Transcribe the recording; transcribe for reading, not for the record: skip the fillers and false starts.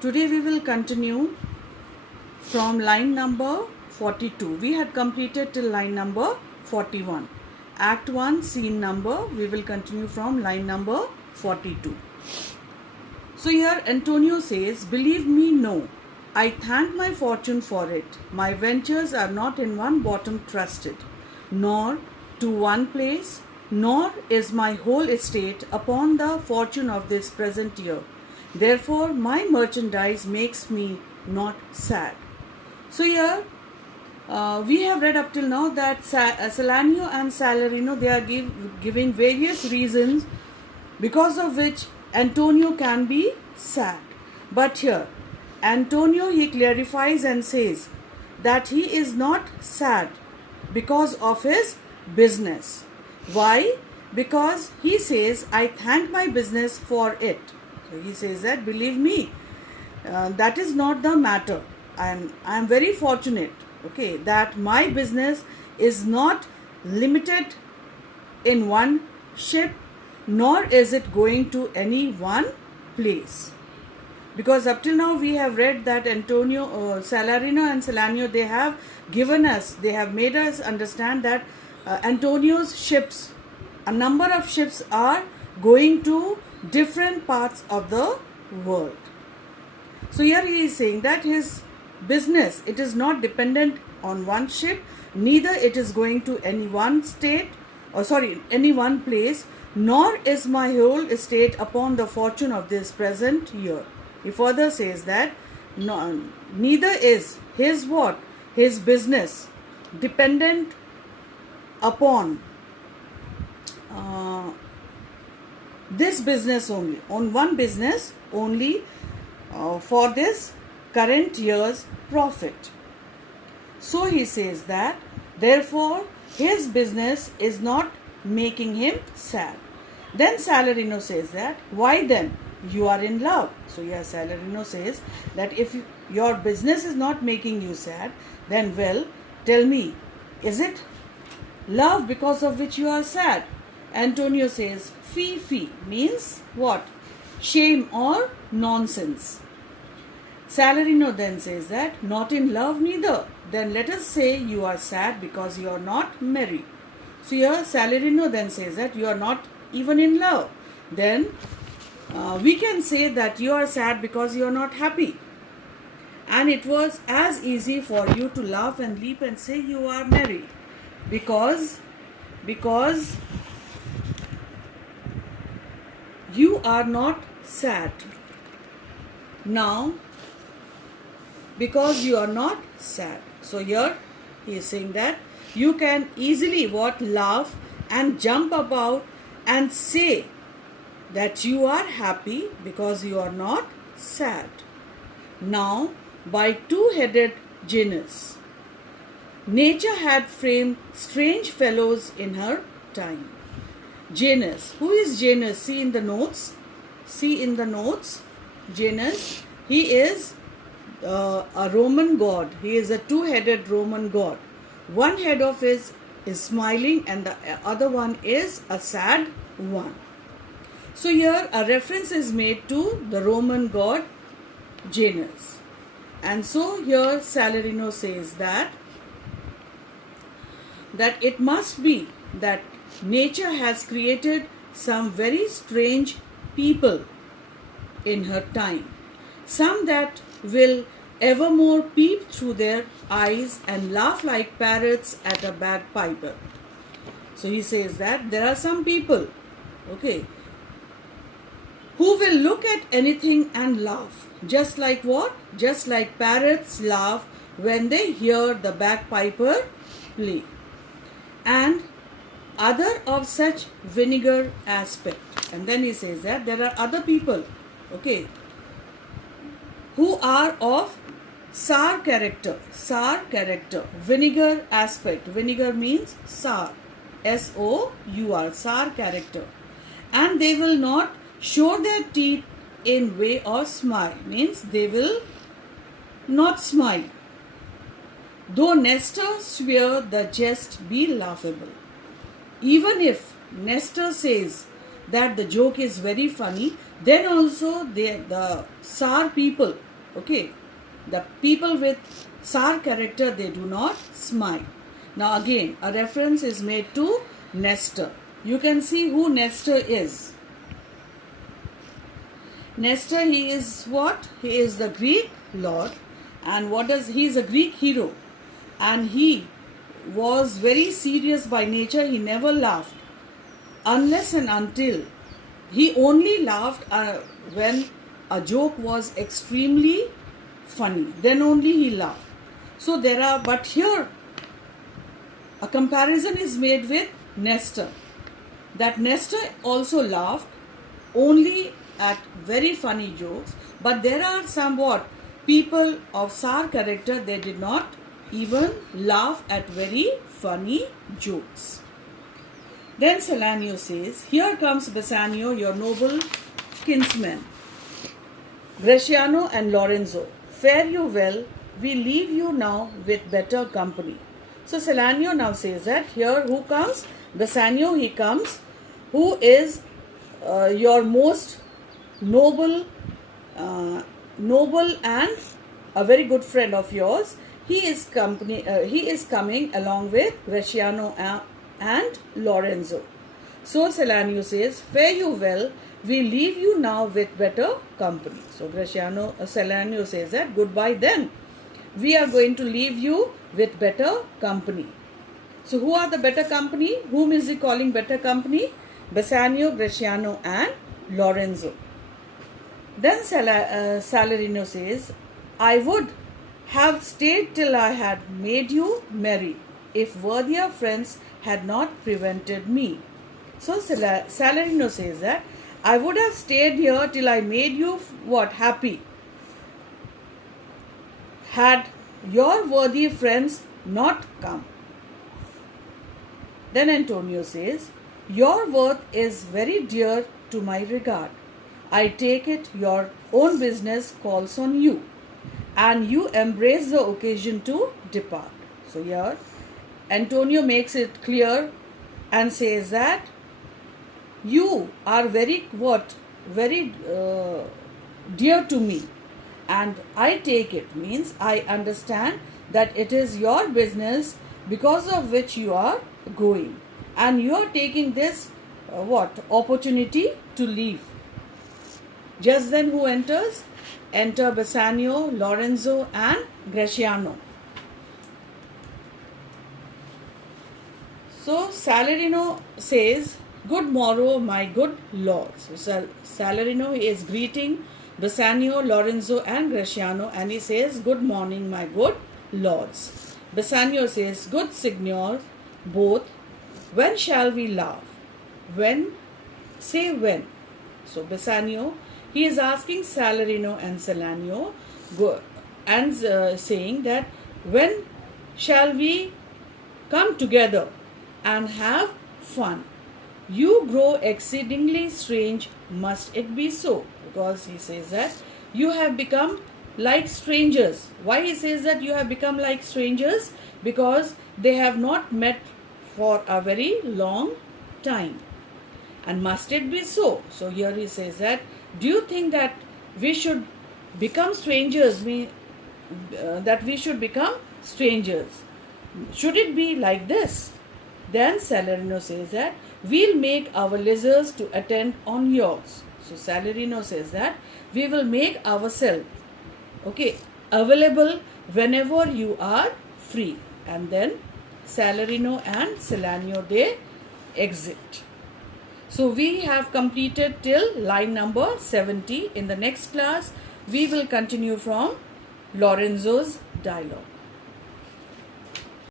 Today we will continue from line number 42. We had completed till line number 41. Act 1, scene number, we will continue from line number 42. So here Antonio says, "Believe me, no. I thank my fortune for it. My ventures are not in one bottom trusted, nor to one place, nor is my whole estate upon the fortune of this present year. Therefore, my merchandise makes me not sad." So here we have read up till now that Salanio and Salarino, they are giving various reasons because of which Antonio can be sad. But here Antonio, he clarifies and says that he is not sad because of his business. Why? Because he says, "I thank my business for it." So he says that, believe me, that is not the matter. I am very fortunate, okay, that my business is not limited in one ship, nor is it going to any one place. Because up till now we have read that Antonio, Salarino and Salanio, they have made us understand that Antonio's ships, a number of ships are going to different parts of the world. So here he is saying that his business, it is not dependent on one ship, neither it is going to any one any one place, nor is my whole estate upon the fortune of this present year. He further says that neither is his business dependent upon this business only, on one business only for this current year's profit. So he says that therefore his business is not making him sad. Then Salarino says that, "Why then? You are in love." So here Salarino says that if your business is not making you sad, then well, tell me, is it love because of which you are sad? Antonio says, "Fee means what? Shame or nonsense." Salarino then says that, "Not in love neither. Then let us say you are sad because you are not merry." So here Salarino then says that you are not even in love. Then we can say that you are sad because you are not happy. And it was as easy for you to laugh and leap and say you are merry because you are not sad. Now, because you are not sad. So here he is saying that you can easily laugh and jump about and say that you are happy because you are not sad. Now, by two-headed Janus, nature had framed strange fellows in her time. Janus. Who is Janus? See in the notes. Janus. He is a Roman god. He is a two-headed Roman god. One head of his is smiling and the other one is a sad one. So here a reference is made to the Roman god Janus. And so here Salarino says that it must be that nature has created some very strange people in her time. Some that will evermore peep through their eyes and laugh like parrots at a bagpiper. So he says that there are some people, okay, who will look at anything and laugh. Just like what? Just like parrots laugh when they hear the bagpiper play. And other of such vinegar aspect. And then he says that there are other people, okay, who are of sour character. Vinegar aspect. Vinegar means sour. S-O-U-R. Sour character. And they will not show their teeth in way or smile. Means they will not smile. Though Nestor swear the jest be laughable. Even if Nestor says that the joke is very funny, then also the sour people, Okay, the people with SAR character, they do not smile. Now again, a reference is made to Nestor. You can see who Nestor is. Nestor, he is what? He is the Greek lord, and he is a Greek hero, and he was very serious by nature. He never laughed unless and until he only laughed when a joke was extremely funny. Then only he laughed. So but here a comparison is made with Nestor. That Nestor also laughed only at very funny jokes, but there are somewhat people of SAR character, they did not even laugh at very funny jokes. Then Salanio says, here comes Bassanio, your noble kinsmen, Bresciano and Lorenzo. Fare you well, we leave you now with better company. So Salanio now says that here who comes? Bassanio, he comes, who is your most noble and a very good friend of yours. He is coming along with Bresciano and Lorenzo. So Salanio says, fare you well, we leave you now with better company. So Salanio says that goodbye then. We are going to leave you with better company. So who are the better company? Whom is he calling better company? Bassanio, Bresciano and Lorenzo. Then Salarino says, I would have stayed till I had made you merry, if worthier friends had not prevented me. So Salarino says that I would have stayed here till I made you what? Happy. Had your worthy friends not come. Then Antonio says, your worth is very dear to my regard. I take it your own business calls on you, and you embrace the occasion to depart. So here Antonio makes it clear and says that you are very dear to me, and I take it means I understand that it is your business because of which you are going, and you are taking this opportunity to leave. Just then who enters? Enter Bassanio, Lorenzo and Bresciano. So Salarino says, good morrow, my good lords. So Salarino is greeting Bassanio, Lorenzo and Bresciano, and he says, good morning, my good lords. Bassanio says, good signors, both, when shall we laugh? When? Say when. So Bassanio, he is asking Salarino and Salanio and saying that when shall we come together and have fun? You grow exceedingly strange, must it be so? Because he says that you have become like strangers. Why he says that you have become like strangers? Because they have not met for a very long time. And must it be so? So here he says that, do you think that we should become strangers? That we should become strangers? Should it be like this? Then Salarino says that we'll make our lizards to attend on yours. So Salarino says that we will make ourselves available whenever you are free. And then Salarino and Salanio, they exit. So we have completed till line number 70. In the next class, we will continue from Lorenzo's dialogue.